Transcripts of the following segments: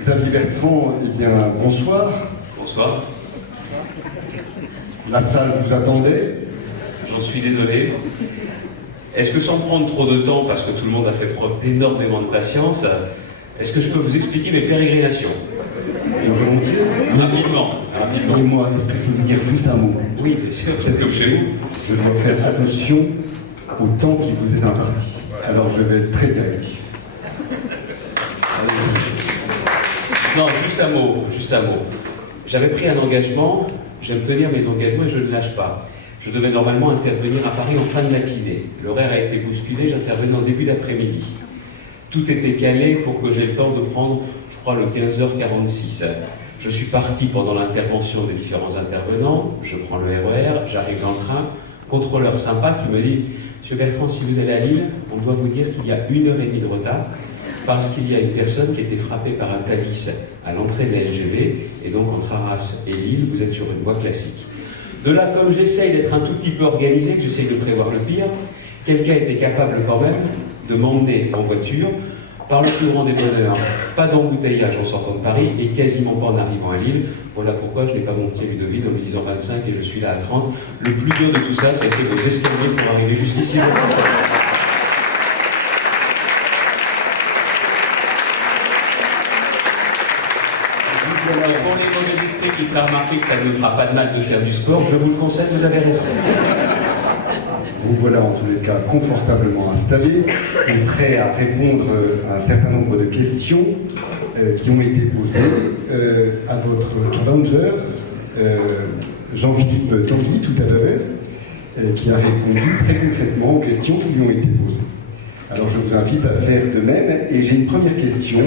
Xavier Bertrand, eh bien, bonsoir. Bonsoir. La salle vous attendait. J'en suis désolé. Est-ce que sans prendre trop de temps, parce que tout le monde a fait preuve d'énormément de patience, est-ce que je peux vous expliquer mes pérégrinations? Volontiers. Rapidement. Et moi, est-ce que je peux vous dire juste un mot? Oui, bien sûr, vous êtes comme chez vous. Je dois faire attention au temps qui vous est imparti. Alors je vais être très directif. Non, juste un mot. J'avais pris un engagement, j'aime tenir mes engagements et je ne lâche pas. Je devais normalement intervenir à Paris en fin de matinée. L'horaire a été bousculé, j'intervenais en début d'après-midi. Tout était calé pour que j'aie le temps de prendre, je crois, le 15h46. Je suis parti pendant l'intervention des différents intervenants, je prends le RER, j'arrive dans le train, contrôleur sympa qui me dit « Monsieur Bertrand, si vous allez à Lille, on doit vous dire qu'il y a 1h30 de retard parce qu'il y a une personne qui a été frappée par un Thalys à l'entrée de la LGV et donc entre Arras et Lille, vous êtes sur une voie classique. » De là, comme j'essaye d'être un tout petit peu organisé, que j'essaye de prévoir le pire, quelqu'un était capable quand même de m'emmener en voiture par le plus grand des bonheurs, pas d'embouteillage en sortant de Paris et quasiment pas en arrivant à Lille. Voilà pourquoi je n'ai pas monté Ludovine en me disant 25 et je suis là à 30. Le plus dur de tout ça, c'était vos escaliers pour arriver jusqu'ici. Pour les mauvais esprits qui feraient remarquer que ça ne me fera pas de mal de faire du sport, je vous le conseille, vous avez raison. Vous voilà en tous les cas confortablement installé et prêt à répondre à un certain nombre de questions qui ont été posées à votre challenger, Jean-Philippe Tanguy, tout à l'heure, qui a répondu très concrètement aux questions qui lui ont été posées. Alors je vous invite à faire de même et j'ai une première question.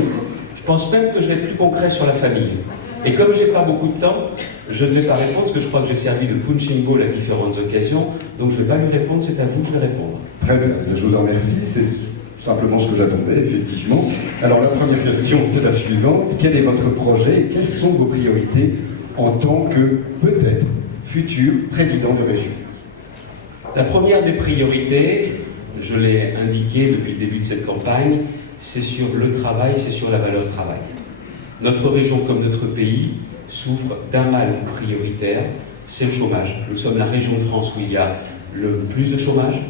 Je pense même que je vais être plus concret sur la famille. Et comme j'ai pas beaucoup de temps, je ne vais pas répondre parce que je crois que j'ai servi de punching ball à différentes occasions, donc je ne vais pas lui répondre, c'est à vous que je vais répondre. Très bien, je vous en remercie, c'est simplement ce que j'attendais, effectivement. Alors la première question, c'est la suivante. Quel est votre projet et quelles sont vos priorités en tant que, peut-être, futur président de région? La première des priorités, je l'ai indiqué depuis le début de cette campagne, c'est sur le travail, c'est sur la valeur travail. Notre région, comme notre pays, souffre d'un mal prioritaire, c'est le chômage. Nous sommes la région de France où il y a le plus de chômage,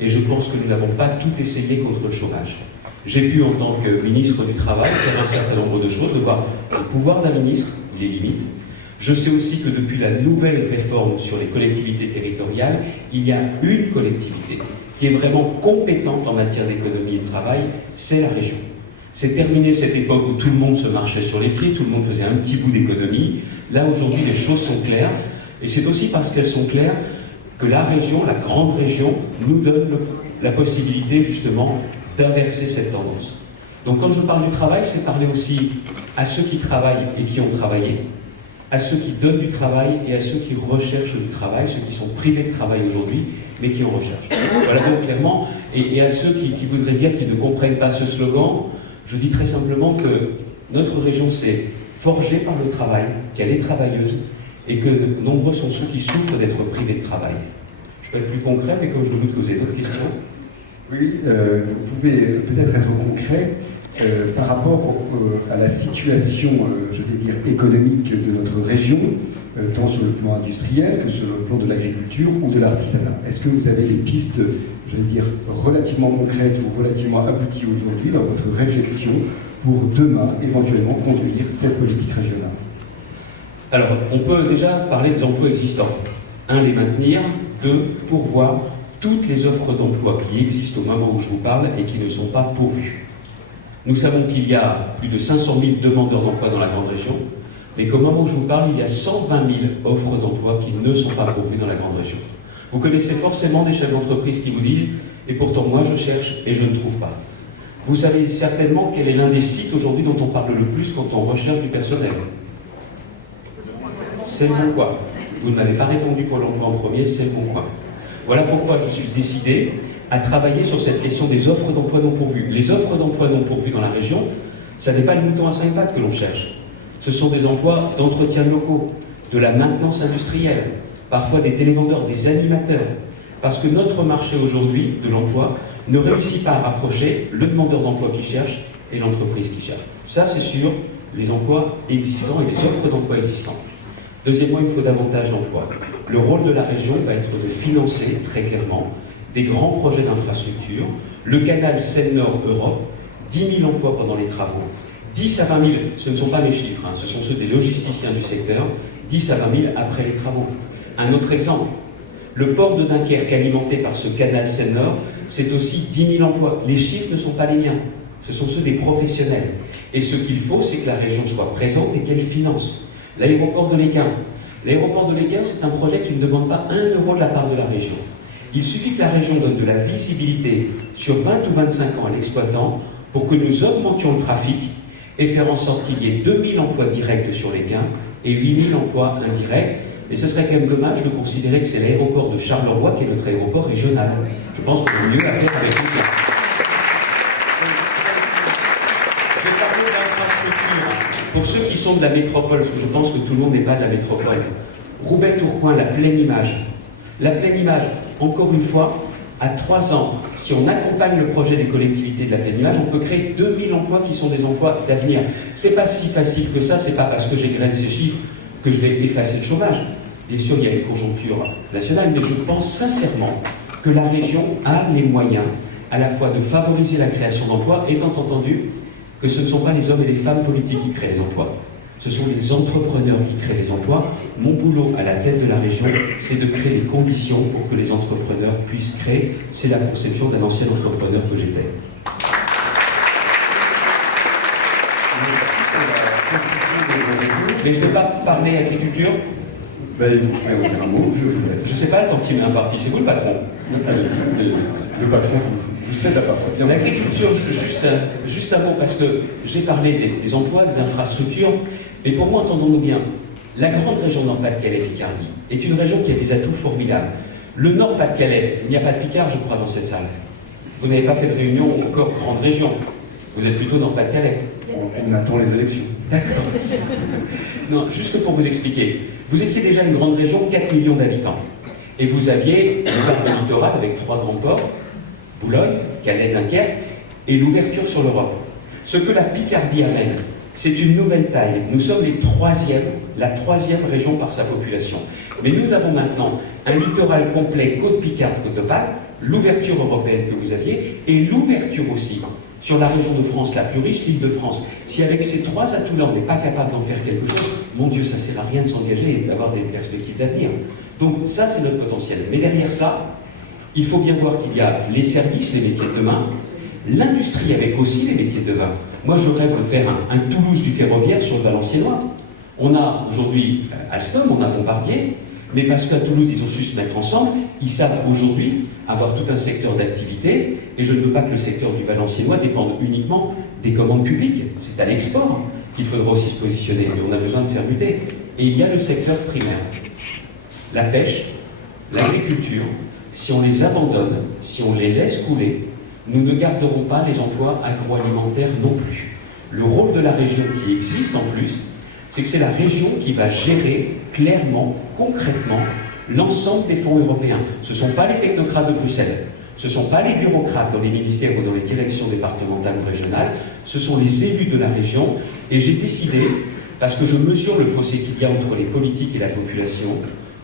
et je pense que nous n'avons pas tout essayé contre le chômage. J'ai pu, en tant que ministre du Travail, faire un certain nombre de choses, de voir le pouvoir d'un ministre, les limites. Je sais aussi que depuis la nouvelle réforme sur les collectivités territoriales, il y a une collectivité qui est vraiment compétente en matière d'économie et de travail, c'est la région. C'est terminé cette époque où tout le monde se marchait sur les pieds, tout le monde faisait un petit bout d'économie. Là, aujourd'hui, les choses sont claires. Et c'est aussi parce qu'elles sont claires que la région, la grande région, nous donne la possibilité, justement, d'inverser cette tendance. Donc, quand je parle du travail, c'est parler aussi à ceux qui travaillent et qui ont travaillé, à ceux qui donnent du travail et à ceux qui recherchent du travail, ceux qui sont privés de travail aujourd'hui, mais qui en recherchent. Voilà donc clairement. Et à ceux qui voudraient dire qu'ils ne comprennent pas ce slogan, je dis très simplement que notre région s'est forgée par le travail, qu'elle est travailleuse, et que nombreux sont ceux qui souffrent d'être privés de travail. Je peux être plus concret, mais comme je vous doute que vous avez d'autres questions. Oui, vous pouvez peut-être être concret par rapport à la situation, je vais dire, économique de notre région, tant sur le plan industriel que sur le plan de l'agriculture ou de l'artisanat. Est-ce que vous avez des pistes, je vais dire, relativement concrètes ou relativement abouties aujourd'hui dans votre réflexion pour demain, éventuellement, conduire cette politique régionale? Alors, on peut déjà parler des emplois existants. 1, les maintenir. 2, pourvoir toutes les offres d'emploi qui existent au moment où je vous parle et qui ne sont pas pourvues. Nous savons qu'il y a plus de 500 000 demandeurs d'emploi dans la grande région, mais qu'au moment où je vous parle, il y a 120 000 offres d'emploi qui ne sont pas pourvues dans la grande région. Vous connaissez forcément des chefs d'entreprise qui vous disent « et pourtant moi je cherche et je ne trouve pas ». Vous savez certainement quel est l'un des sites aujourd'hui dont on parle le plus quand on recherche du personnel. C'est le Bon Coin. Vous ne m'avez pas répondu pour l'emploi en premier, c'est le Bon Coin. Voilà pourquoi je suis décidé à travailler sur cette question des offres d'emploi non pourvues. Les offres d'emploi non pourvues dans la région, ça n'est pas le mouton à 5 pattes que l'on cherche. Ce sont des emplois d'entretien de locaux, de la maintenance industrielle, parfois des télévendeurs, des animateurs. Parce que notre marché aujourd'hui de l'emploi ne réussit pas à rapprocher le demandeur d'emploi qui cherche et l'entreprise qui cherche. Ça, c'est sûr, les emplois existants et les offres d'emploi existantes. Deuxièmement, il faut davantage d'emplois. Le rôle de la région va être de financer, très clairement, des grands projets d'infrastructure. Le canal Seine-Nord-Europe, 10 000 emplois pendant les travaux. 10 à 20 000, ce ne sont pas mes chiffres, hein, ce sont ceux des logisticiens du secteur, 10 à 20 000 après les travaux. Un autre exemple, le port de Dunkerque alimenté par ce canal Seine-Nord, c'est aussi 10 000 emplois. Les chiffres ne sont pas les miens, ce sont ceux des professionnels. Et ce qu'il faut, c'est que la région soit présente et qu'elle finance. L'aéroport de l'Équin. L'aéroport de l'Équin, c'est un projet qui ne demande pas 1 euro de la part de la région. Il suffit que la région donne de la visibilité sur 20 ou 25 ans à l'exploitant pour que nous augmentions le trafic et faire en sorte qu'il y ait 2000 emplois directs sur l'Équin et 8000 emplois indirects. Et ce serait quand même dommage de considérer que c'est l'aéroport de Charleroi qui est notre aéroport régional. Je pense qu'on a mieux à faire avec l'Équin. Je vais parler d'infrastructure. Pour ceux qui sont de la métropole, parce que je pense que tout le monde n'est pas de la métropole, Roubaix-Tourcoing, la pleine image. La pleine image, encore une fois, à 3 ans, si on accompagne le projet des collectivités de la pleine image, on peut créer 2000 emplois qui sont des emplois d'avenir. C'est pas si facile que ça, c'est pas parce que j'égrène ces chiffres que je vais effacer le chômage. Bien sûr, il y a une conjoncture nationale, mais je pense sincèrement que la région a les moyens à la fois de favoriser la création d'emplois, étant entendu que ce ne sont pas les hommes et les femmes politiques qui créent les emplois. Ce sont les entrepreneurs qui créent les emplois. Mon boulot à la tête de la région, c'est de créer les conditions pour que les entrepreneurs puissent créer. C'est la conception d'un ancien entrepreneur que j'étais. Mais je ne vais pas parler agriculture. Ben, vous pouvez en dire un mot, je vous laisse. Je ne sais pas tant qui met un parti, c'est vous le patron. Le patron vous cède la parole. L'agriculture, juste un mot, parce que j'ai parlé des emplois, des infrastructures, mais pour moi, entendons-nous bien, la grande région Nord-Pas-de-Calais-Picardie est une région qui a des atouts formidables. Le Nord-Pas-de-Calais, il n'y a pas de Picard, je crois, dans cette salle. Vous n'avez pas fait de réunion encore grande région. Vous êtes plutôt Nord-Pas-de-Calais. On attend les élections. D'accord. Non, juste pour vous expliquer. Vous étiez déjà une grande région, 4 millions d'habitants. Et vous aviez le littoral avec 3 grands ports, Boulogne, Calais, Dunkerque, et l'ouverture sur l'Europe. Ce que la Picardie amène, c'est une nouvelle taille. Nous sommes la troisième région par sa population. Mais nous avons maintenant un littoral complet, côte Picarde, côte d'Opale, l'ouverture européenne que vous aviez, et l'ouverture aussi sur la région de France la plus riche, l'Île-de-France. Si avec ces 3 atouts-là, on n'est pas capable d'en faire quelque chose, mon Dieu, ça ne sert à rien de s'engager et d'avoir des perspectives d'avenir. Donc ça, c'est notre potentiel. Mais derrière cela, il faut bien voir qu'il y a les services, les métiers de demain, l'industrie avec aussi les métiers de demain. Moi, je rêve de faire un Toulouse du ferroviaire sur le Valenciennois. On a aujourd'hui Alstom, on a Bombardier, mais parce qu'à Toulouse, ils ont su se mettre ensemble, ils savent aujourd'hui avoir tout un secteur d'activité, et je ne veux pas que le secteur du Valenciennois dépende uniquement des commandes publiques. C'est à l'export qu'il faudra aussi se positionner, mais on a besoin de faire muter. Et il y a le secteur primaire. La pêche, l'agriculture, si on les abandonne, si on les laisse couler, nous ne garderons pas les emplois agroalimentaires non plus. Le rôle de la région qui existe en plus, c'est que c'est la région qui va gérer clairement, concrètement, l'ensemble des fonds européens. Ce ne sont pas les technocrates de Bruxelles, ce ne sont pas les bureaucrates dans les ministères ou dans les directions départementales ou régionales, ce sont les élus de la région. Et j'ai décidé, parce que je mesure le fossé qu'il y a entre les politiques et la population,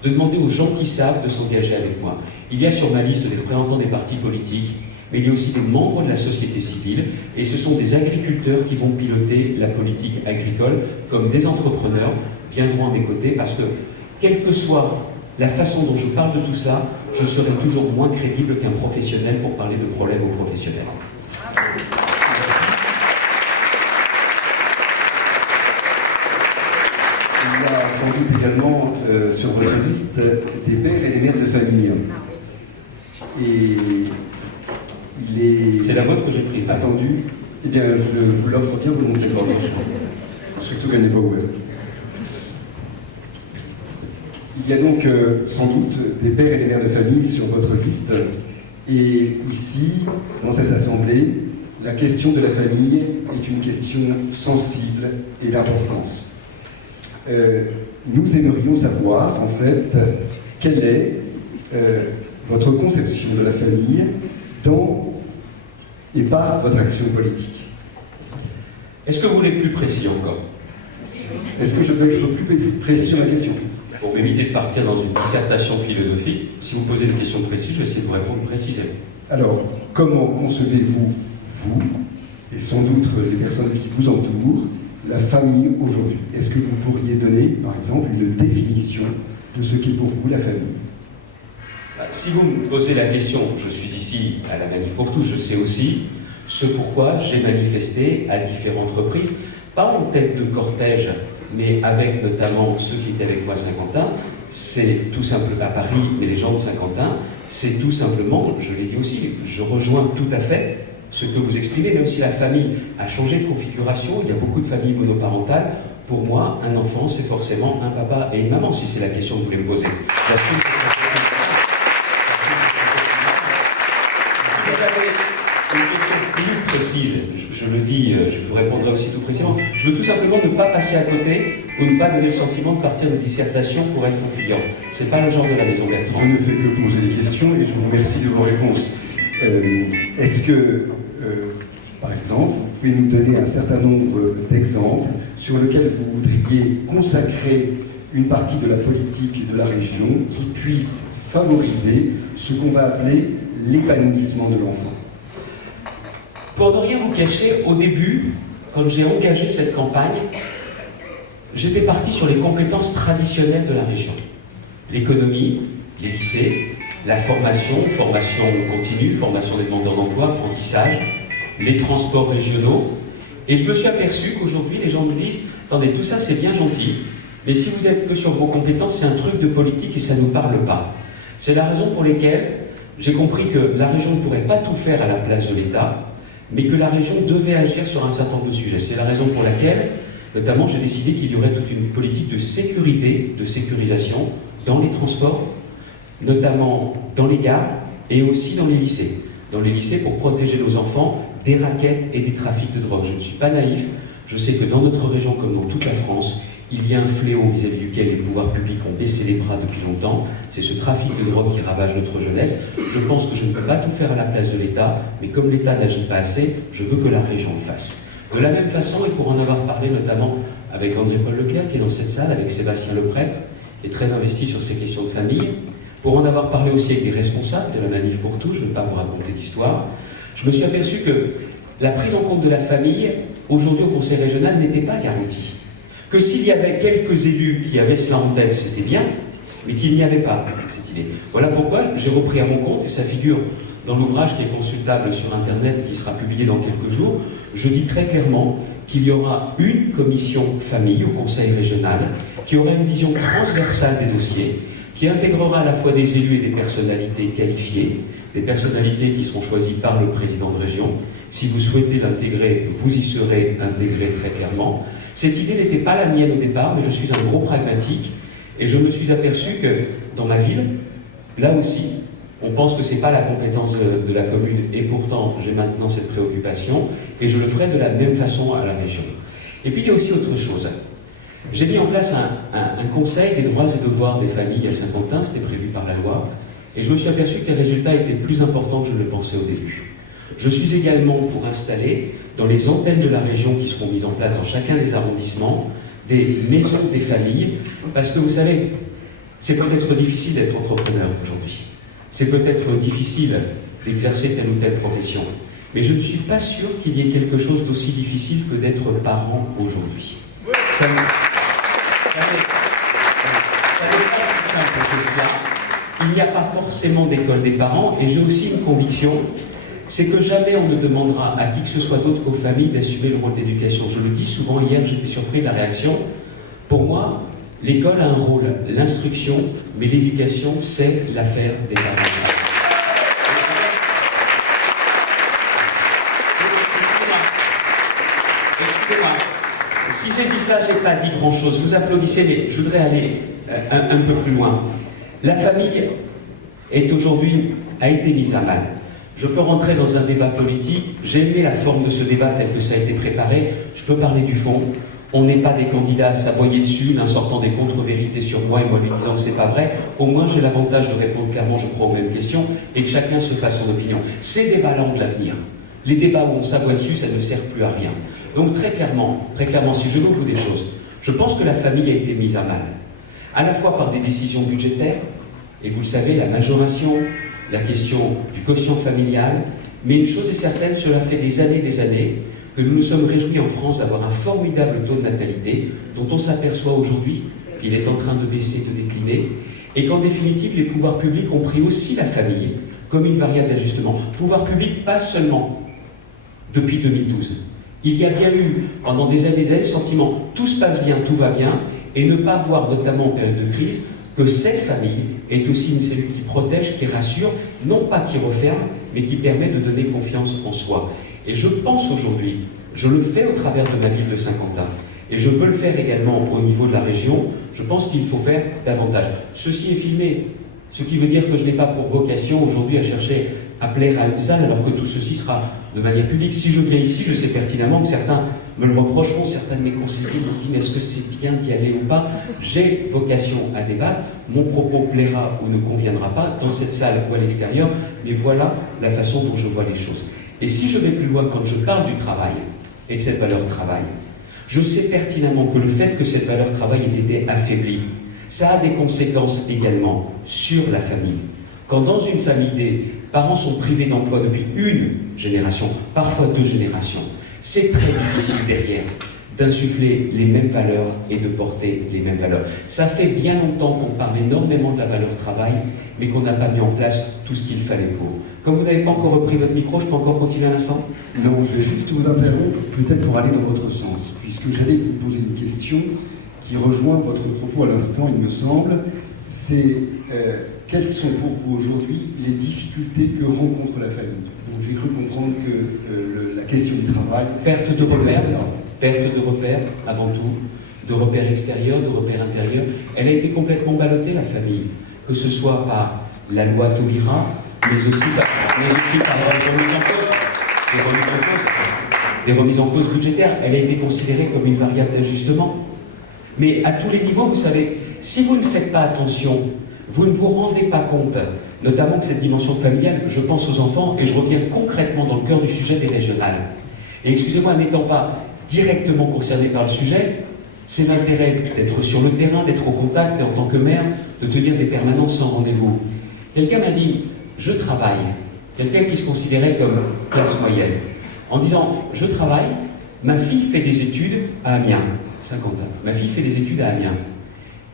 de demander aux gens qui savent de s'engager avec moi. Il y a sur ma liste des représentants des partis politiques, mais il y a aussi des membres de la société civile, et ce sont des agriculteurs qui vont piloter la politique agricole, comme des entrepreneurs viendront à mes côtés, parce que, quelle que soit la façon dont je parle de tout cela, je serai toujours moins crédible qu'un professionnel pour parler de problèmes aux professionnels. Il y a sans doute également sur votre liste des pères et des mères de famille. Et il est... C'est la vôtre que j'ai prise. Attendu. Eh bien, je vous l'offre bien volontiers. Surtout qu'elle n'est pas ouverte. Il y a donc sans doute des pères et des mères de famille sur votre liste. Et ici, dans cette assemblée, la question de la famille est une question sensible et d'importance. Nous aimerions savoir, en fait, quelle est votre conception de la famille dans et par votre action politique. Est-ce que vous voulez plus précis encore ? Est-ce que je peux être plus précis sur la question? Pour m'éviter de partir dans une dissertation philosophique, si vous posez une question précise, je vais essayer de vous répondre précisément. Alors, comment concevez-vous, vous, et sans doute les personnes qui vous entourent, la famille aujourd'hui? Est-ce que vous pourriez donner, par exemple, une définition de ce qu'est pour vous la famille? Si vous me posez la question, je suis ici à la Manif pour tous, je sais aussi ce pourquoi j'ai manifesté à différentes reprises, pas en tête de cortège, mais avec notamment ceux qui étaient avec moi à Saint-Quentin. C'est tout simplement à Paris, mais les gens de Saint-Quentin, c'est tout simplement, je l'ai dit aussi, je rejoins tout à fait ce que vous exprimez, même si la famille a changé de configuration, il y a beaucoup de familles monoparentales. Pour moi, un enfant, c'est forcément un papa et une maman, si c'est la question que vous voulez me poser. Une question plus précise, je le dis, je vous répondrai aussi tout précisément. Je veux tout simplement ne pas passer à côté ou ne pas donner le sentiment de partir de dissertation pour être fuyant. C'est pas le genre de la maison Bertrand. Je ne fais que poser des questions et je vous remercie de vos réponses. Est-ce que, par exemple, vous pouvez nous donner un certain nombre d'exemples sur lesquels vous voudriez consacrer une partie de la politique de la région qui puisse favoriser ce qu'on va appeler l'épanouissement de l'enfant? Pour ne rien vous cacher, au début, quand j'ai engagé cette campagne, j'étais parti sur les compétences traditionnelles de la région. L'économie, les lycées, la formation continue, formation des demandeurs d'emploi, apprentissage, les transports régionaux. Et je me suis aperçu qu'aujourd'hui, les gens me disent « Attendez, tout ça c'est bien gentil, mais si vous êtes que sur vos compétences, c'est un truc de politique et ça ne nous parle pas. » C'est la raison pour laquelle j'ai compris que la région ne pourrait pas tout faire à la place de l'État, mais que la région devait agir sur un certain nombre de sujets. C'est la raison pour laquelle, notamment, j'ai décidé qu'il y aurait toute une politique de sécurité, de sécurisation dans les transports, notamment dans les gares et aussi dans les lycées. Dans les lycées pour protéger nos enfants des rackets et des trafics de drogue. Je ne suis pas naïf, je sais que dans notre région comme dans toute la France, il y a un fléau vis-à-vis duquel les pouvoirs publics ont baissé les bras depuis longtemps, c'est ce trafic de drogue qui ravage notre jeunesse. Je pense que je ne peux pas tout faire à la place de l'État, mais comme l'État n'agit pas assez, je veux que la région le fasse. De la même façon, et pour en avoir parlé notamment avec André-Paul Leclerc, qui est dans cette salle, avec Sébastien Leprêtre, qui est très investi sur ces questions de famille, pour en avoir parlé aussi avec des responsables de la Manif pour tous, je ne vais pas vous raconter d'histoire, je me suis aperçu que la prise en compte de la famille, aujourd'hui au Conseil régional, n'était pas garantie. Que s'il y avait quelques élus qui avaient cela en tête, c'était bien, mais qu'il n'y avait pas cette idée. Voilà pourquoi j'ai repris à mon compte, et ça figure dans l'ouvrage qui est consultable sur Internet et qui sera publié dans quelques jours, je dis très clairement qu'il y aura une commission famille au Conseil régional qui aura une vision transversale des dossiers, qui intégrera à la fois des élus et des personnalités qualifiées, des personnalités qui seront choisies par le président de région. Si vous souhaitez l'intégrer, vous y serez intégré très clairement. Cette idée n'était pas la mienne au départ, mais je suis un gros pragmatique et je me suis aperçu que dans ma ville, là aussi, on pense que ce n'est pas la compétence de la commune et pourtant j'ai maintenant cette préoccupation et je le ferai de la même façon à la région. Et puis il y a aussi autre chose. J'ai mis en place un conseil des droits et devoirs des familles à Saint-Quentin, c'était prévu par la loi, et je me suis aperçu que les résultats étaient plus importants que je ne le pensais au début. Je suis également pour installer dans les antennes de la région qui seront mises en place dans chacun des arrondissements des maisons des familles, parce que vous savez, c'est peut-être difficile d'être entrepreneur aujourd'hui, c'est peut-être difficile d'exercer telle ou telle profession, mais je ne suis pas sûr qu'il y ait quelque chose d'aussi difficile que d'être parent aujourd'hui. Ça n'est pas si simple que cela. Il n'y a pas forcément d'école des parents, et j'ai aussi une conviction, c'est que jamais on ne demandera à qui que ce soit d'autre qu'aux familles d'assumer le rôle d'éducation. Je le dis souvent, hier j'étais surpris de la réaction. Pour moi, l'école a un rôle, l'instruction, mais l'éducation, c'est l'affaire des parents. Excusez-moi. Si j'ai dit ça, j'ai pas dit grand-chose. Vous applaudissez, mais je voudrais aller un peu plus loin. La famille a été mise à mal. Je peux rentrer dans un débat politique, j'ai aimé la forme de ce débat tel que ça a été préparé, je peux parler du fond. On n'est pas des candidats à s'aboyer dessus, l'un sortant des contre-vérités sur moi et moi lui disant que c'est pas vrai. Au moins j'ai l'avantage de répondre clairement, je crois, aux mêmes questions et que chacun se fasse son opinion. Ces débats-là ont de l'avenir. Les débats où on s'aboie dessus, ça ne sert plus à rien. Donc très clairement, si je veux vous des choses, Je pense que la famille a été mise à mal, à la fois par des décisions budgétaires, et vous le savez, la majoration, la question du quotient familial, mais une chose est certaine, cela fait des années que nous nous sommes réjouis en France d'avoir un formidable taux de natalité, dont on s'aperçoit aujourd'hui qu'il est en train de baisser, de décliner, et qu'en définitive, les pouvoirs publics ont pris aussi la famille comme une variable d'ajustement. Pouvoirs publics, pas seulement depuis 2012. Il y a bien eu, pendant des années, le sentiment tout se passe bien, tout va bien, et ne pas voir, notamment en période de crise, que cette famille est aussi une cellule qui protège, qui rassure, non pas qui referme, mais qui permet de donner confiance en soi. Et je pense aujourd'hui, je le fais au travers de ma ville de Saint-Quentin, et je veux le faire également au niveau de la région, je pense qu'il faut faire davantage. Ceci est filmé, ce qui veut dire que je n'ai pas pour vocation aujourd'hui à chercher à plaire à une salle, alors que tout ceci sera de manière publique. Si je viens ici, je sais pertinemment que certains me le reprocheront, certains de mes conseillers me disent « mais est-ce que c'est bien d'y aller ou pas ?» J'ai vocation à débattre, mon propos plaira ou ne conviendra pas, dans cette salle ou à l'extérieur, mais voilà la façon dont je vois les choses. Et si je vais plus loin, quand je parle du travail et de cette valeur travail, je sais pertinemment que le fait que cette valeur travail ait été affaiblie, ça a des conséquences également sur la famille. Quand dans une famille, des parents sont privés d'emploi depuis une génération, parfois 2 générations, c'est très difficile derrière d'insuffler les mêmes valeurs et de porter les mêmes valeurs. Ça fait bien longtemps qu'on parle énormément de la valeur travail, mais qu'on n'a pas mis en place tout ce qu'il fallait pour. Comme vous n'avez pas encore repris votre micro, je peux encore continuer un instant ? Non, je vais juste vous interrompre, peut-être pour aller dans votre sens, puisque j'allais vous poser une question qui rejoint votre propos à l'instant, il me semble. C'est quelles sont pour vous aujourd'hui les difficultés que rencontre la famille ? Donc j'ai cru comprendre que la question du travail... Perte de repères avant tout, de repères extérieurs, de repères intérieurs. Elle a été complètement ballottée, la famille, que ce soit par la loi Taubira, mais aussi par des remises en cause budgétaires. Elle a été considérée comme une variable d'ajustement. Mais à tous les niveaux, vous savez, si vous ne faites pas attention, vous ne vous rendez pas compte, notamment que cette dimension familiale, je pense aux enfants, et je reviens concrètement dans le cœur du sujet des régionales. Et excusez-moi, n'étant pas directement concerné par le sujet, c'est l'intérêt d'être sur le terrain, d'être au contact, et en tant que maire, de tenir des permanences sans rendez-vous. Quelqu'un m'a dit, je travaille, quelqu'un qui se considérait comme classe moyenne, en disant, je travaille, ma fille fait des études à Amiens, Saint-Quentin, ma fille fait des études à Amiens,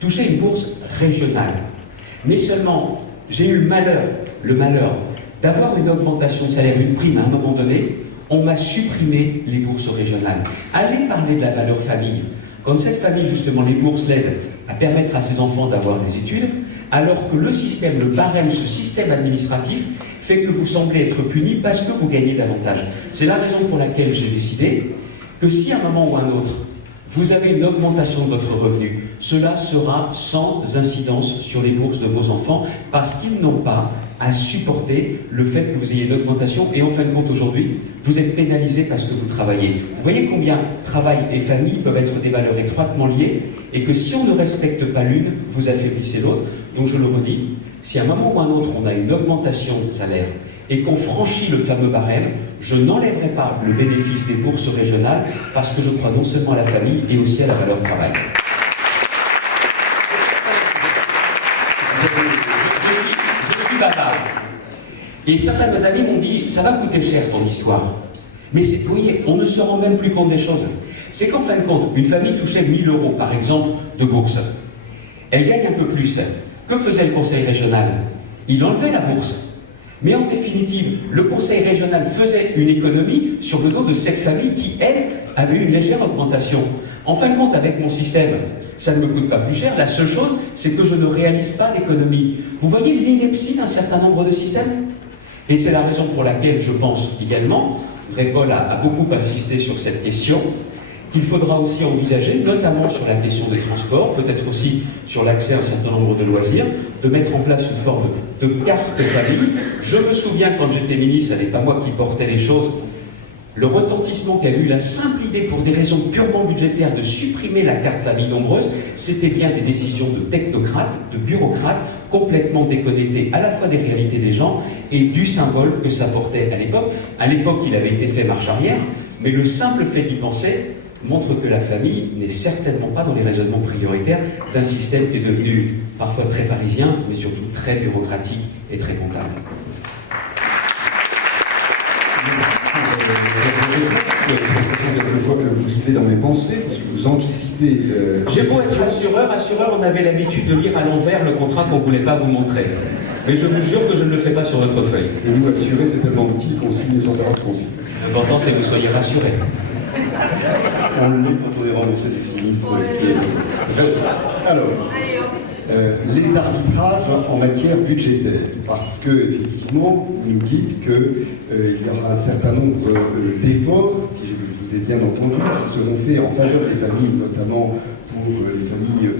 touchait une bourse régionale. Mais seulement, j'ai eu le malheur d'avoir une augmentation de salaire, une prime à un moment donné, on m'a supprimé les bourses régionales. Allez parler de la valeur famille. Quand cette famille, justement, les bourses l'aident à permettre à ses enfants d'avoir des études, alors que le système, le barème, ce système administratif, fait que vous semblez être puni parce que vous gagnez davantage. C'est la raison pour laquelle j'ai décidé que si à un moment ou à un autre, vous avez une augmentation de votre revenu, cela sera sans incidence sur les bourses de vos enfants parce qu'ils n'ont pas à supporter le fait que vous ayez une augmentation et en fin de compte aujourd'hui, vous êtes pénalisé parce que vous travaillez. Vous voyez combien travail et famille peuvent être des valeurs étroitement liées et que si on ne respecte pas l'une, vous affaiblissez l'autre. Donc je le redis, si à un moment ou à un autre on a une augmentation de salaire et qu'on franchit le fameux barème, je n'enlèverai pas le bénéfice des bourses régionales parce que je crois non seulement à la famille et aussi à la valeur travail. Je suis bavard. Et certains de mes amis m'ont dit, ça va coûter cher ton histoire. Mais vous voyez, on ne se rend même plus compte des choses. C'est qu'en fin de compte, une famille touchait 1 000 € par exemple de bourse. Elle gagne un peu plus. Que faisait le conseil régional? Il enlevait la bourse. Mais en définitive, le conseil régional faisait une économie sur le dos de cette famille qui, elle, avait une légère augmentation. En fin de compte, avec mon système, ça ne me coûte pas plus cher. La seule chose, c'est que je ne réalise pas d'économie. Vous voyez l'ineptie d'un certain nombre de systèmes? Et c'est la raison pour laquelle je pense également, Paul a beaucoup insisté sur cette question, qu'il faudra aussi envisager, notamment sur la question des transports, peut-être aussi sur l'accès à un certain nombre de loisirs, de mettre en place une forme de carte famille. Je me souviens, quand j'étais ministre, ce n'est pas moi qui portais les choses, le retentissement qu'a eu la simple idée, pour des raisons purement budgétaires, de supprimer la carte famille nombreuse, c'était bien des décisions de technocrates, de bureaucrates, complètement déconnectés à la fois des réalités des gens et du symbole que ça portait à l'époque. À l'époque, il avait été fait marche arrière, mais le simple fait d'y penser montre que la famille n'est certainement pas dans les raisonnements prioritaires d'un système qui est devenu parfois très parisien, mais surtout très bureaucratique et très comptable. Une fois que vous lisez dans mes pensées, parce que vous anticipez... J'ai beau être assureur, on avait l'habitude de lire à l'envers le contrat qu'on ne voulait pas vous montrer. Mais je vous jure que je ne le fais pas sur votre feuille. Et nous, assurer, c'est tellement utile qu'on signe sans savoir ce qu'on signe. L'important, c'est que vous soyez rassurés. On le lit quand on est remboursé des sinistres. Alors, les arbitrages en matière budgétaire, parce que effectivement, vous nous dites qu'il y aura un certain nombre d'efforts, si je vous ai bien entendu, qui seront faits en faveur des familles, notamment pour les familles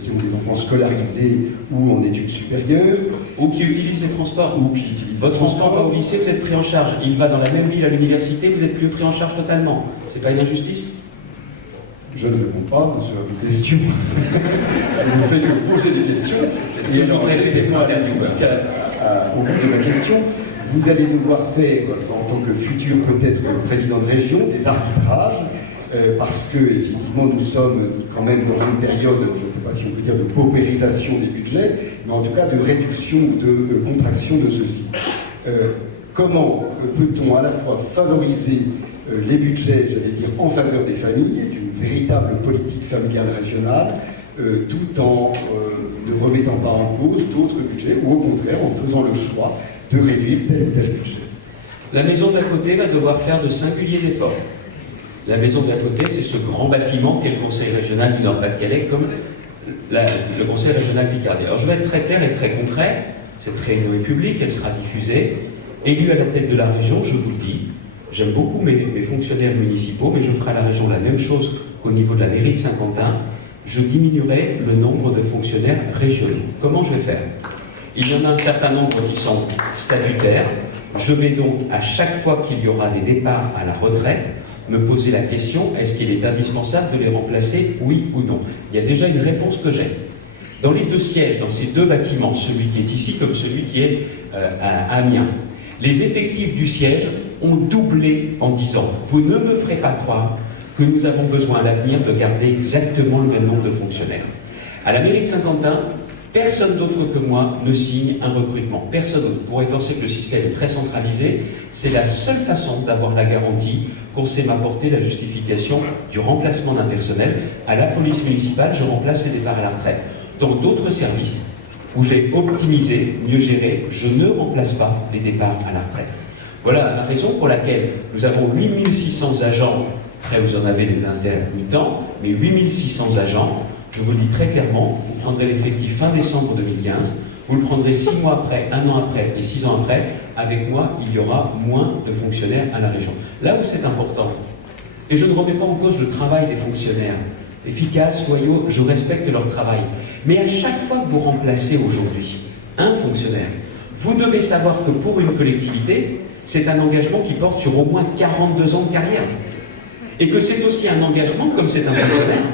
qui ont des enfants scolarisés ou en études supérieures. Ou qui utilisent les transports. Ou qui utilisent votre enfant va au lycée, vous êtes pris en charge. Il va dans la même ville à l'université, vous êtes plus pris en charge totalement. C'est pas une injustice? Je ne réponds pas, monsieur, à vos questions. Je ne fais que poser des questions. Et je voudrais laisser moi au bout de ma question. Vous allez devoir faire, en tant que futur peut-être président de région, des arbitrages, parce que effectivement nous sommes quand même dans une période, je ne sais pas si on peut dire de paupérisation des budgets, mais en tout cas de réduction, de contraction de ceux-ci. Comment peut-on à la fois favoriser les budgets, j'allais dire, en faveur des familles, d'une véritable politique familiale régionale, tout en ne remettant pas en cause d'autres budgets, ou au contraire en faisant le choix de réduire tel ou tel budget? La maison d'à côté va devoir faire de singuliers efforts. La maison d'à côté, c'est ce grand bâtiment qu'est le Conseil régional du Nord-Pas-de-Calais, comme le Conseil régional Picardie. Alors je vais être très clair et très concret. Cette réunion est publique, elle sera diffusée. Élu à la tête de la région, je vous le dis, j'aime beaucoup mes fonctionnaires municipaux, mais je ferai à la région la même chose qu'au niveau de la mairie de Saint-Quentin. Je diminuerai le nombre de fonctionnaires régionaux. Comment je vais faire? Il y en a un certain nombre qui sont statutaires. Je vais donc, à chaque fois qu'il y aura des départs à la retraite, me poser la question, est-ce qu'il est indispensable de les remplacer, oui ou non? Il y a déjà une réponse que j'ai. Dans les deux sièges, dans ces deux bâtiments, celui qui est ici comme celui qui est à Amiens, les effectifs du siège ont doublé en 10 ans. Vous ne me ferez pas croire que nous avons besoin à l'avenir de garder exactement le même nombre de fonctionnaires. À la mairie de Saint-Quentin, personne d'autre que moi ne signe un recrutement. Personne d'autre. Vous pourrait penser que le système est très centralisé. C'est la seule façon d'avoir la garantie qu'on sait m'apporter la justification du remplacement d'un personnel. À la police municipale, je remplace les départs à la retraite. Dans d'autres services où j'ai optimisé, mieux géré, je ne remplace pas les départs à la retraite. Voilà la raison pour laquelle nous avons 8600 agents. Après, vous en avez des intermittents, mais 8600 agents. Je vous le dis très clairement, vous prendrez l'effectif fin décembre 2015, vous le prendrez 6 mois après, 1 an après et 6 ans après. Avec moi, il y aura moins de fonctionnaires à la région. Là où c'est important, et je ne remets pas en cause le travail des fonctionnaires, efficaces, loyaux, je respecte leur travail. Mais à chaque fois que vous remplacez aujourd'hui un fonctionnaire, vous devez savoir que pour une collectivité, c'est un engagement qui porte sur au moins 42 ans de carrière. Et que c'est aussi un engagement, comme c'est un fonctionnaire,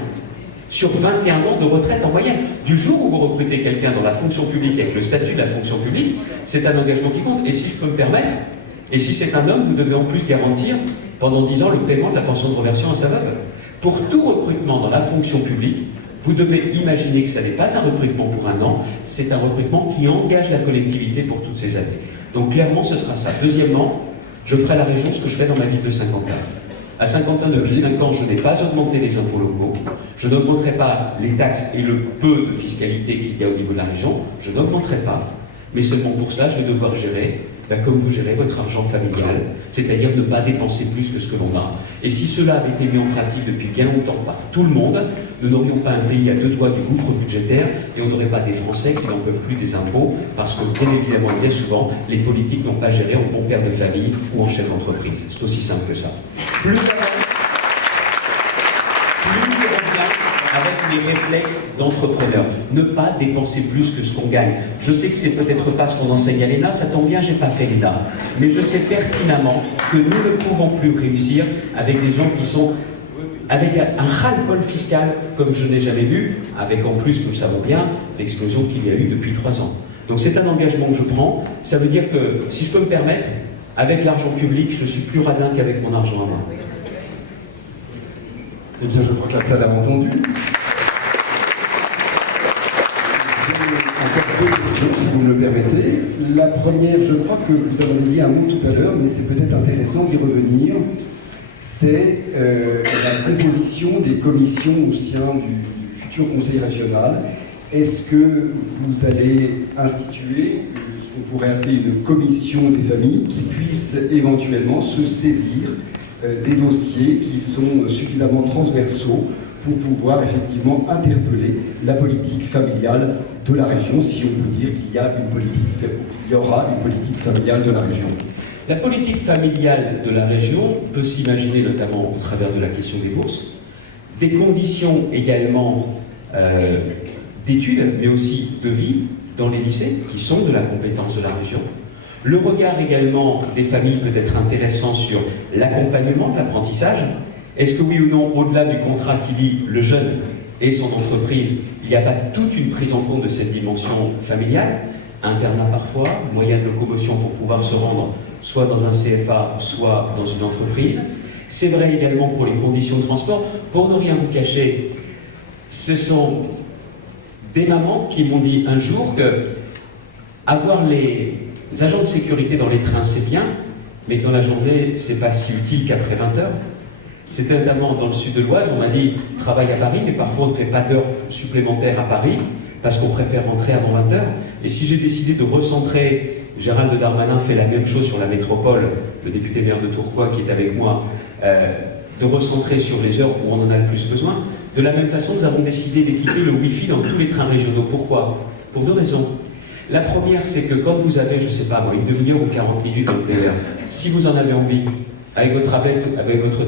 sur 21 ans de retraite en moyenne. Du jour où vous recrutez quelqu'un dans la fonction publique avec le statut de la fonction publique, c'est un engagement qui compte. Et si je peux me permettre, et si c'est un homme, vous devez en plus garantir pendant 10 ans le paiement de la pension de reversion à sa veuve. Pour tout recrutement dans la fonction publique, vous devez imaginer que ce n'est pas un recrutement pour un an, c'est un recrutement qui engage la collectivité pour toutes ces années. Donc clairement, ce sera ça. Deuxièmement, je ferai à la région ce que je fais dans ma ville de Saint-Quentin. À Saint-Quentin, depuis 5 ans, je n'ai pas augmenté les impôts locaux, je n'augmenterai pas les taxes et le peu de fiscalité qu'il y a au niveau de la région, je n'augmenterai pas, mais seulement pour cela, je vais devoir gérer, comme vous gérez votre argent familial, c'est-à-dire ne pas dépenser plus que ce que l'on a. Et si cela avait été mis en pratique depuis bien longtemps par tout le monde, nous n'aurions pas un pays à 2 doigts du gouffre budgétaire et on n'aurait pas des Français qui n'en peuvent plus des impôts, parce que bien évidemment, bien souvent, les politiques n'ont pas géré en bon père de famille ou en chef d'entreprise. C'est aussi simple que ça. Plus je reviens avec les réflexes d'entrepreneur. Ne pas dépenser plus que ce qu'on gagne. Je sais que c'est peut-être pas ce qu'on enseigne à l'ENA, ça tombe bien, j'ai pas fait l'ENA. Mais je sais pertinemment que nous ne pouvons plus réussir avec des gens qui sont avec un ras-le-bol fiscal comme je n'ai jamais vu, avec en plus, nous savons bien, l'explosion qu'il y a eu depuis 3 ans. Donc c'est un engagement que je prends. Ça veut dire que, si je peux me permettre, avec l'argent public, je suis plus radin qu'avec mon argent à moi. Eh bien, je crois que la salle a entendu. Encore deux questions, si vous me le permettez. La première, je crois que vous en avez dit un mot tout à l'heure, mais c'est peut-être intéressant d'y revenir. C'est la composition des commissions au sein du futur Conseil régional. Est-ce que vous allez instituer ce qu'on pourrait appeler une commission des familles qui puisse éventuellement se saisir des dossiers qui sont suffisamment transversaux pour pouvoir effectivement interpeller la politique familiale de la région, si on peut dire qu'il y aura une politique familiale de la région? La politique familiale de la région peut s'imaginer notamment au travers de la question des bourses, des conditions également d'études, mais aussi de vie dans les lycées, qui sont de la compétence de la région. Le regard également des familles peut être intéressant sur l'accompagnement de l'apprentissage. Est-ce que oui ou non, au-delà du contrat qui lie le jeune et son entreprise, il n'y a pas toute une prise en compte de cette dimension familiale, internat parfois, moyen de locomotion pour pouvoir se rendre soit dans un CFA, soit dans une entreprise. C'est vrai également pour les conditions de transport. Pour ne rien vous cacher, ce sont des mamans qui m'ont dit un jour que avoir les agents de sécurité dans les trains, c'est bien, mais dans la journée, c'est pas si utile qu'après 20 heures. C'était notamment dans le sud de l'Oise, on m'a dit travaille à Paris, mais parfois on ne fait pas d'heures supplémentaires à Paris parce qu'on préfère rentrer avant 20 heures. Et si j'ai décidé de recentrer, Gérald Darmanin fait la même chose sur la métropole, le député maire de Tourcoing qui est avec moi, de recentrer sur les heures où on en a le plus besoin. De la même façon, nous avons décidé d'équiper le Wi-Fi dans tous les trains régionaux. Pourquoi? Pour deux raisons. La première, c'est que quand vous avez, je ne sais pas moi, une demi-heure ou 40 minutes dans le TER, si vous en avez envie, avec votre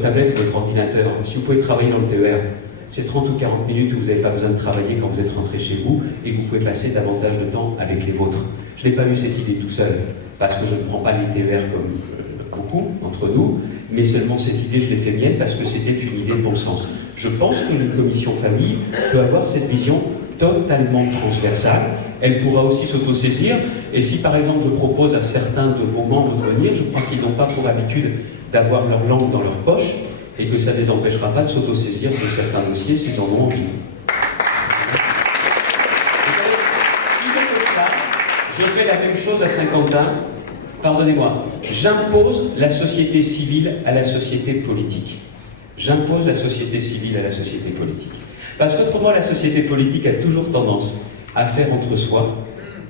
tablette, votre ordinateur, si vous pouvez travailler dans le TER, c'est 30 ou 40 minutes où vous n'avez pas besoin de travailler quand vous êtes rentré chez vous et que vous pouvez passer davantage de temps avec les vôtres. Je n'ai pas eu cette idée tout seul, parce que je ne prends pas les TER comme beaucoup d'entre nous, mais seulement cette idée, je l'ai fait mienne parce que c'était une idée de bon sens. Je pense que une commission famille peut avoir cette vision totalement transversale. Elle pourra aussi s'autosaisir. Et si par exemple je propose à certains de vos membres de venir, je crois qu'ils n'ont pas pour habitude d'avoir leur langue dans leur poche et que ça ne les empêchera pas de s'autosaisir de certains dossiers s'ils en ont envie. Vous savez, si je fais ça, je fais la même chose à Saint-Quentin. Pardonnez-moi, j'impose la société civile à la société politique. J'impose la société civile à la société politique. Parce qu'autrement, la société politique a toujours tendance à faire entre soi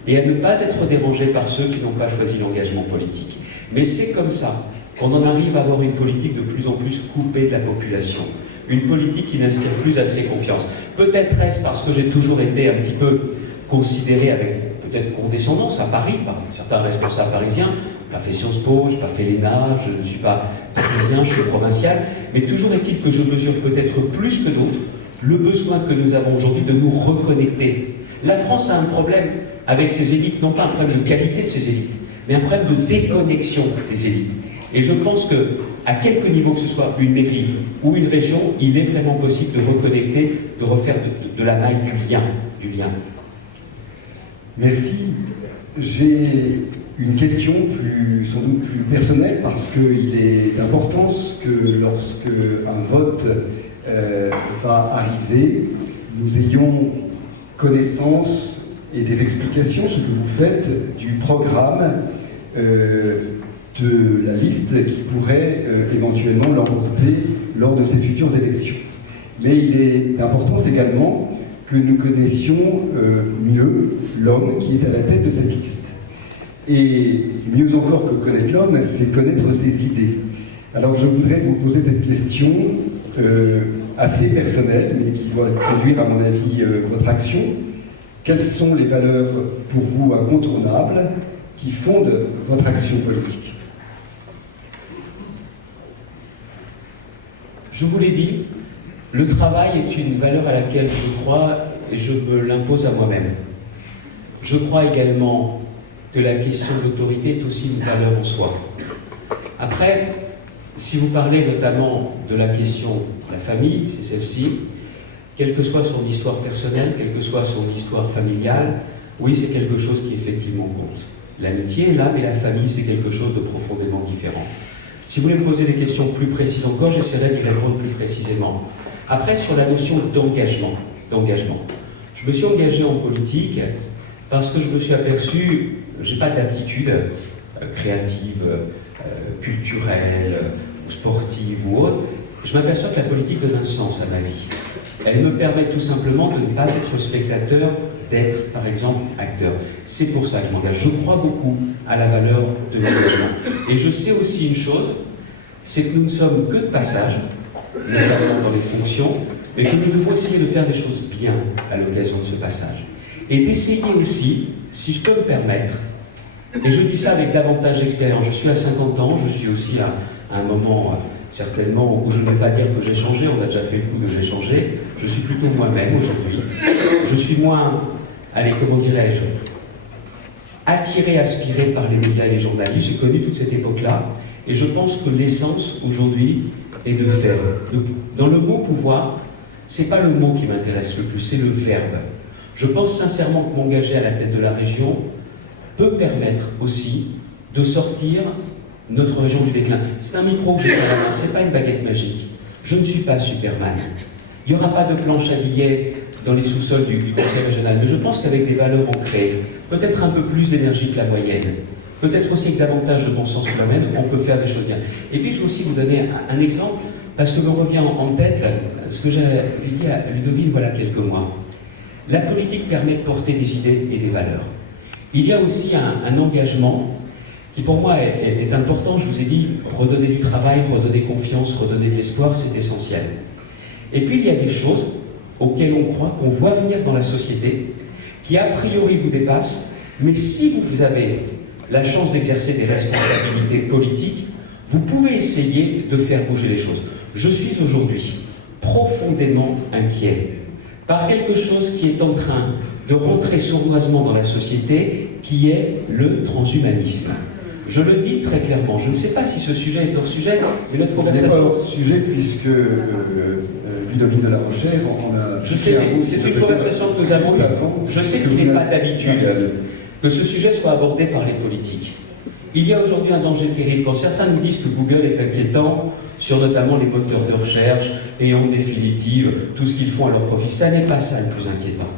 et à ne pas être dérangée par ceux qui n'ont pas choisi l'engagement politique. Mais c'est comme ça qu'on en arrive à avoir une politique de plus en plus coupée de la population. Une politique qui n'inspire plus assez confiance. Peut-être est-ce parce que j'ai toujours été un petit peu considéré avec peut-être condescendance à Paris, par certains responsables parisiens. Je n'ai pas fait Sciences Po, je n'ai pas fait l'ENA, je ne suis pas parisien, je suis provincial. Mais toujours est-il que je mesure peut-être plus que d'autres le besoin que nous avons aujourd'hui de nous reconnecter. La France a un problème avec ses élites, non pas un problème de qualité de ses élites, mais un problème de déconnexion des élites. Et je pense que, à quelque niveau que ce soit, une mairie ou une région, il est vraiment possible de reconnecter, de refaire de la maille du lien. Merci. J'ai une question sans doute plus personnelle, parce qu'il est d'importance que lorsque un vote va arriver, nous ayons connaissance et des explications, ce que vous faites, du programme de la liste qui pourrait éventuellement l'emporter lors de ces futures élections. Mais il est d'importance également que nous connaissions mieux l'homme qui est à la tête de cette liste. Et mieux encore que connaître l'homme, c'est connaître ses idées. Alors je voudrais vous poser cette question assez personnelle, mais qui doit conduire à mon avis votre action. Quelles sont les valeurs pour vous incontournables qui fondent votre action politique? Je vous l'ai dit, le travail est une valeur à laquelle je crois et je me l'impose à moi-même. Je crois également que la question de l'autorité est aussi une valeur en soi. Après, si vous parlez notamment de la question de la famille, c'est celle-ci, quelle que soit son histoire personnelle, quelle que soit son histoire familiale, oui, c'est quelque chose qui effectivement compte. L'amitié est là, mais la famille, c'est quelque chose de profondément différent. Si vous voulez me poser des questions plus précises encore, j'essaierai d'y répondre plus précisément. Après, sur la notion d'engagement. Je me suis engagé en politique parce que je me suis aperçu, je n'ai pas d'aptitude créative, culturelle, sportive ou autre. Je m'aperçois que la politique donne un sens à ma vie. Elle me permet tout simplement de ne pas être spectateur, d'être, par exemple, acteur. C'est pour ça que je m'engage. Je crois beaucoup à la valeur de l'engagement. Et je sais aussi une chose, c'est que nous ne sommes que de passage, notamment dans les fonctions, mais que nous devons essayer de faire des choses bien à l'occasion de ce passage. Et d'essayer aussi, si je peux me permettre, et je dis ça avec davantage d'expérience, je suis à 50 ans, je suis aussi à un moment certainement où je ne vais pas dire que j'ai changé, on a déjà fait le coup de j'ai changé, je suis plutôt moi-même aujourd'hui, je suis moins, allez, comment dirais-je, attiré, aspiré par les médias et les journalistes, j'ai connu toute cette époque-là, et je pense que l'essence aujourd'hui est de faire. Dans le mot pouvoir, c'est pas le mot qui m'intéresse le plus, c'est le verbe. Je pense sincèrement que m'engager à la tête de la région peut permettre aussi de sortir notre région du déclin. C'est un micro que j'ai à la main, c'est pas une baguette magique. Je ne suis pas Superman. Il n'y aura pas de planche à billets dans les sous-sols du conseil régional, mais je pense qu'avec des valeurs ancrées, peut-être un peu plus d'énergie que la moyenne, peut-être aussi que davantage de bon sens que la moyenne, on peut faire des choses bien. Et puis je vais aussi vous donner un exemple, parce que me revient en tête ce que j'avais dit à Ludovine voilà quelques mois. La politique permet de porter des idées et des valeurs. Il y a aussi un engagement qui pour moi est important. Je vous ai dit, redonner du travail, redonner confiance, redonner de l'espoir, c'est essentiel. Et puis il y a des choses auxquelles on croit, qu'on voit venir dans la société, qui a priori vous dépassent, mais si vous avez la chance d'exercer des responsabilités politiques, vous pouvez essayer de faire bouger les choses. Je suis aujourd'hui profondément inquiet par quelque chose qui est en train de rentrer sournoisement dans la société, qui est le transhumanisme. Je le dis très clairement, je ne sais pas si ce sujet est hors sujet, mais notre conversation... Il n'est pas hors sujet puisque Ludovine de la Rochère, on a... Je sais, mais c'est une conversation que nous avons eue. Je sais qu'il n'est pas d'habitude que ce sujet soit abordé par les politiques. Il y a aujourd'hui un danger terrible. Quand certains nous disent que Google est inquiétant, sur notamment les moteurs de recherche, et en définitive, tout ce qu'ils font à leur profit, ça n'est pas ça le plus inquiétant.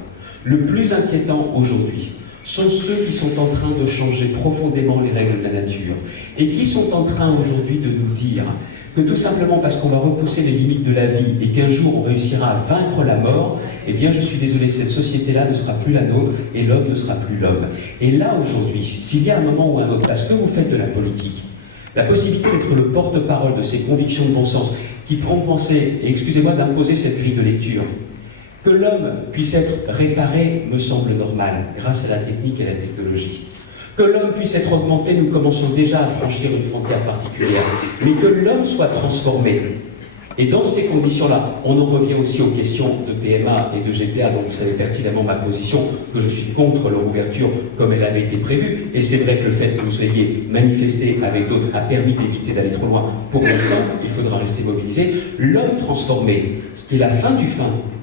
Le plus inquiétant aujourd'hui sont ceux qui sont en train de changer profondément les règles de la nature, et qui sont en train aujourd'hui de nous dire que tout simplement parce qu'on va repousser les limites de la vie et qu'un jour on réussira à vaincre la mort, eh bien je suis désolé, cette société-là ne sera plus la nôtre et l'homme ne sera plus l'homme. Et là aujourd'hui, s'il y a un moment ou un autre, parce que vous faites de la politique, la possibilité d'être le porte-parole de ces convictions de bon sens qui pourront penser, et excusez-moi d'imposer cette grille de lecture, que l'homme puisse être réparé me semble normal grâce à la technique et à la technologie. Que l'homme puisse être augmenté, nous commençons déjà à franchir une frontière particulière, mais que l'homme soit transformé. Et dans ces conditions-là, on en revient aussi aux questions de PMA et de GPA, donc vous savez pertinemment ma position, que je suis contre leur ouverture comme elle avait été prévue, et c'est vrai que le fait que vous soyez manifesté avec d'autres a permis d'éviter d'aller trop loin. Pour l'instant, il faudra rester mobilisé. L'homme transformé, ce qui est la fin du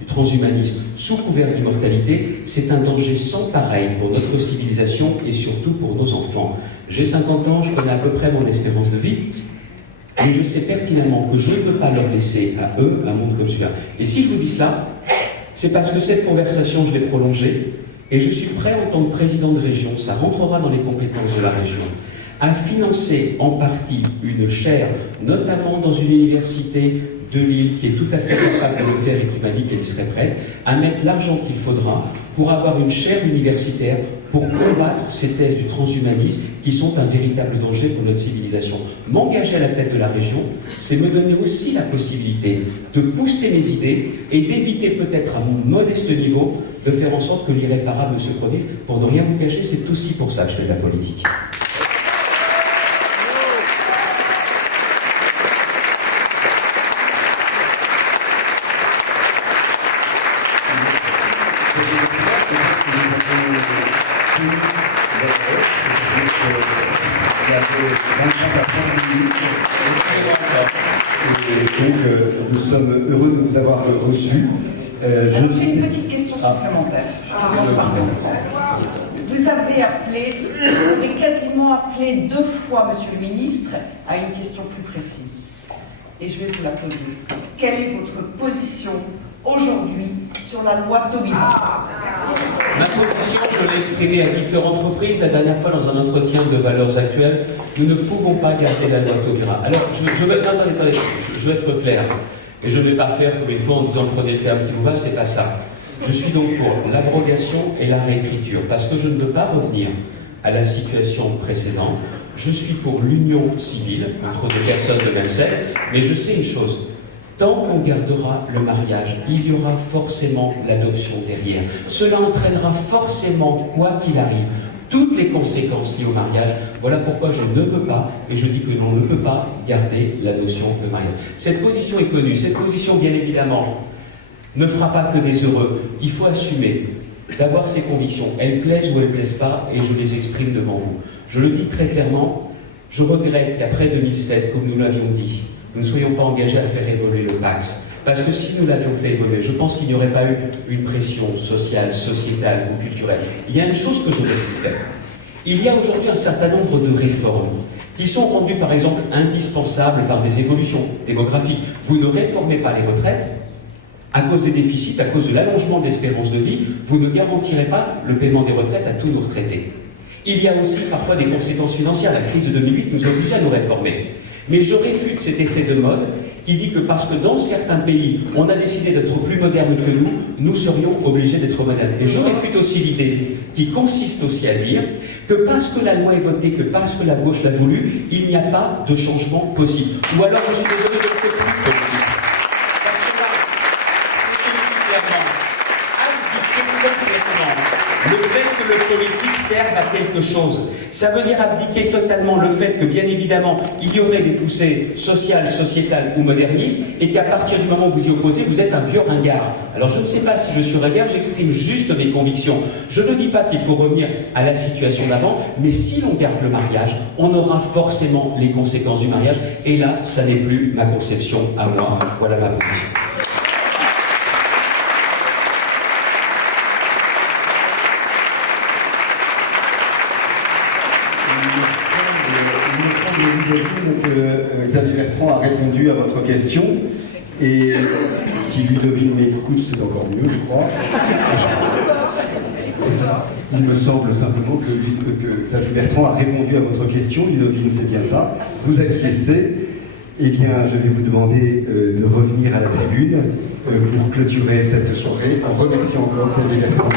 transhumanisme, sous couvert d'immortalité, c'est un danger sans pareil pour notre civilisation et surtout pour nos enfants. J'ai 50 ans, je connais à peu près mon espérance de vie, mais je sais pertinemment que je ne peux pas leur laisser à eux un monde comme celui-là. Et si je vous dis cela, c'est parce que cette conversation, je l'ai prolongée, et je suis prêt en tant que président de région, ça rentrera dans les compétences de la région, à financer en partie une chaire, notamment dans une université de Lille, qui est tout à fait capable de le faire et qui m'a dit qu'elle y serait prête, à mettre l'argent qu'il faudra pour avoir une chaire universitaire pour combattre ces thèses du transhumanisme qui sont un véritable danger pour notre civilisation. M'engager à la tête de la région, c'est me donner aussi la possibilité de pousser mes idées et d'éviter peut-être à mon modeste niveau de faire en sorte que l'irréparable se produise. Pour ne rien vous cacher, c'est aussi pour ça que je fais de la politique. Nous sommes heureux de vous avoir reçu. J'ai une petite question supplémentaire. Vous avez quasiment appelé 2 fois, Monsieur le Ministre, à une question plus précise. et je vais vous la poser. Quelle est votre position aujourd'hui sur la loi Taubira? Ma position, je l'ai exprimée à différentes reprises. La dernière fois, dans un entretien de Valeurs Actuelles, nous ne pouvons pas garder la loi Taubira. Alors, je veux être clair. Et je ne vais pas faire comme il faut en disant prenez le terme qui vous va, c'est pas ça. Je suis donc pour l'abrogation et la réécriture, parce que je ne veux pas revenir à la situation précédente. Je suis pour l'union civile entre deux personnes de même sexe, mais je sais une chose. Tant qu'on gardera le mariage, il y aura forcément l'adoption derrière. Cela entraînera forcément, quoi qu'il arrive, toutes les conséquences liées au mariage. Voilà pourquoi je ne veux pas, et je dis que l'on ne peut pas garder la notion de mariage. Cette position est connue. Cette position, bien évidemment, ne fera pas que des heureux. Il faut assumer d'avoir ses convictions. Elles plaisent ou elles ne plaisent pas, et je les exprime devant vous. Je le dis très clairement, je regrette qu'après 2007, comme nous l'avions dit, nous ne soyons pas engagés à faire évoluer le Pacs. Parce que si nous l'avions fait évoluer, je pense qu'il n'y aurait pas eu une pression sociale, sociétale ou culturelle. Il y a une chose que je veux faire. Il y a aujourd'hui un certain nombre de réformes qui sont rendues, par exemple, indispensables par des évolutions démographiques. Vous ne réformez pas les retraites, à cause des déficits, à cause de l'allongement de l'espérance de vie, vous ne garantirez pas le paiement des retraites à tous nos retraités. Il y a aussi parfois des conséquences financières. La crise de 2008 nous oblige à nous réformer. Mais je réfute cet effet de mode qui dit que parce que dans certains pays, on a décidé d'être plus moderne que nous, nous serions obligés d'être modernes. Et je réfute aussi l'idée qui consiste aussi à dire que parce que la loi est votée, que parce que la gauche l'a voulu, il n'y a pas de changement possible. Ou alors, je suis désolé de le faire plus politique. Parce que là, c'est aussi clairement abdiquer complètement le fait que le politique serve à quelque chose. Ça veut dire abdiquer totalement le fait que, bien évidemment, il y aurait des poussées sociales, sociétales ou modernistes, et qu'à partir du moment où vous y opposez, vous êtes un vieux ringard. Alors je ne sais pas si je suis ringard, j'exprime juste mes convictions. Je ne dis pas qu'il faut revenir à la situation d'avant, mais si l'on garde le mariage, on aura forcément les conséquences du mariage, et là, ça n'est plus ma conception à moi. Voilà ma position. Que Xavier Bertrand a répondu à votre question, et si Ludovine m'écoute, c'est encore mieux, je crois. Il me semble simplement que Xavier Bertrand a répondu à votre question. Ludovine, c'est bien ça. Vous acquiescez. Eh bien, je vais vous demander de revenir à la tribune pour clôturer cette soirée en remerciant encore Xavier Bertrand.